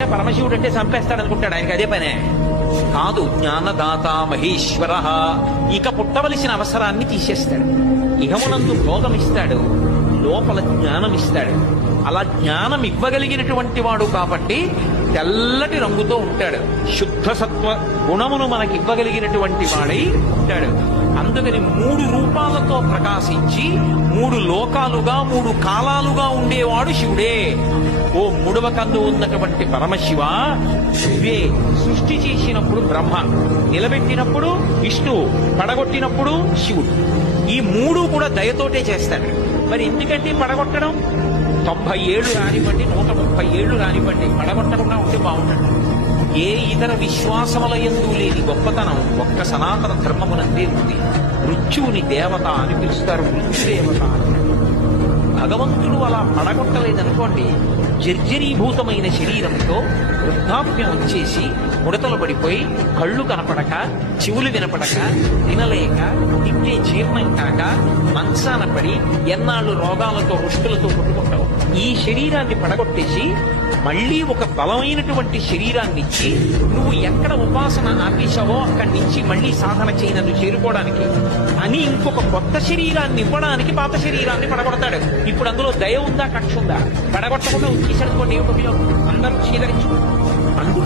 పరమశివుడు అంటే చంపేస్తాడు అనుకుంటాడు, ఆయనకి అదే పనే కాదు. జ్ఞానదాత మహేశ్వర ఇక పుట్టవలసిన అవసరాన్ని తీసేస్తాడు. ఇహమునందు భోగం ఇస్తాడు, లోపల జ్ఞానం ఇస్తాడు. అలా జ్ఞానం ఇవ్వగలిగినటువంటి వాడు కాబట్టి తెల్లటి రంగుతో ఉంటాడు. శుద్ధ సత్వ గుణమును మనకి ఇవ్వగలిగినటువంటి వాడై ఉంటాడు. అందుకని 3 రూపాలతో ప్రకాశించి 3 లోకాలుగా 3 కాలాలుగా ఉండేవాడు శివుడే. ఓ 3వ కన్ను ఉన్నటువంటి పరమశివ, నువ్వే సృష్టి చేసినప్పుడు బ్రహ్మ, నిలబెట్టినప్పుడు విష్ణువు, పడగొట్టినప్పుడు శివుడు. ఈ 3 కూడా దయతోటే చేస్తాడు. మరి ఎందుకంటే పడగొట్టడం 90 ఏళ్ళు రానివ్వండి, 130 ఏళ్ళు రానివ్వండి, పడగొట్టకుండా ఉంటే బాగుంటుంది. ఏ ఇతర విశ్వాసముల యందు లేని గొప్పతనం ఒక్క సనాతన ధర్మమునందే ఉంది. మృత్యువుని దేవత అని పిలుస్తారు, మృత్యుదేవత అని. భగవంతుడు అలా పడగొట్టలేదనుకోండి, జర్జరీభూతమైన శరీరంతో వృద్ధాప్యం వచ్చేసి ముడతలు పడిపోయి కళ్ళు కనపడక, చెవులు వినపడక, తినలేక, తింటే జీర్ణం కాక మంచాన పడి ఎన్నాళ్ళు రోగాలతో రుష్టులతో కొట్టుకుంటావు. ఈ శరీరాన్ని పడగొట్టేసి మళ్ళీ ఒక బలమైనటువంటి శరీరాన్ని ఇచ్చి నువ్వు ఎక్కడ ఉపాసన ఆపేశావో అక్కడి నుంచి మళ్ళీ సాధన చేయి నన్ను చేరుకోవడానికి అని ఇంకొక కొత్త శరీరాన్ని ఇవ్వడానికి పాత శరీరాన్ని పడగొడతాడు. ఇప్పుడు అందులో దయ ఉందా, కక్ష ఉందా? పడగొట్టకుండా వచ్చేసరికి ఏమిటి ఉపయోగం? అందరూ చీదరించుకుంటారు.